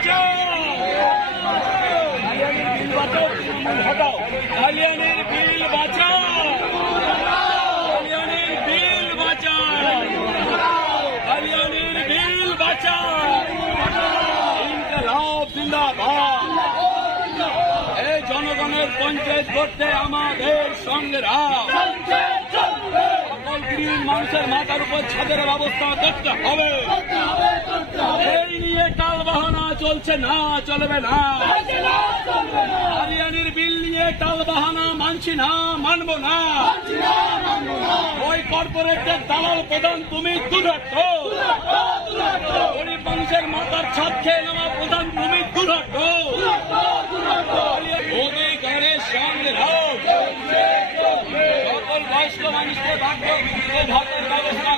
বাঁচাও, কালিয়ানির বিল বাঁচাও, কালিয়ানির বিল বাঁচাও, কালিয়ানির বিল বাঁচাও, ইনকিলাব জিন্দাবাদ। এই জনগণের পঞ্চায়েত করতে আমাদের সংগ্রাম, সকল গরিব মানুষের মাথার উপর ছাদের ব্যবস্থা করতে হবে। এই নিয়ে টালবাহানা চলছে না, চলবে না। কালিয়ানির বিল নিয়ে টালবাহানা মানছি না, মানবো না। ওই কর্পোরেটের দালাল প্রধান তুমি দুর্ভাগ্য, গরিব মানুষের মাথার ছাদ খেয়ে নেওয়া প্রধান তুমি দুর্ভাগ্য। অধিকারের সংগ্রাম, সকল বয়স্ক মানুষকে ভাতের ব্যবস্থা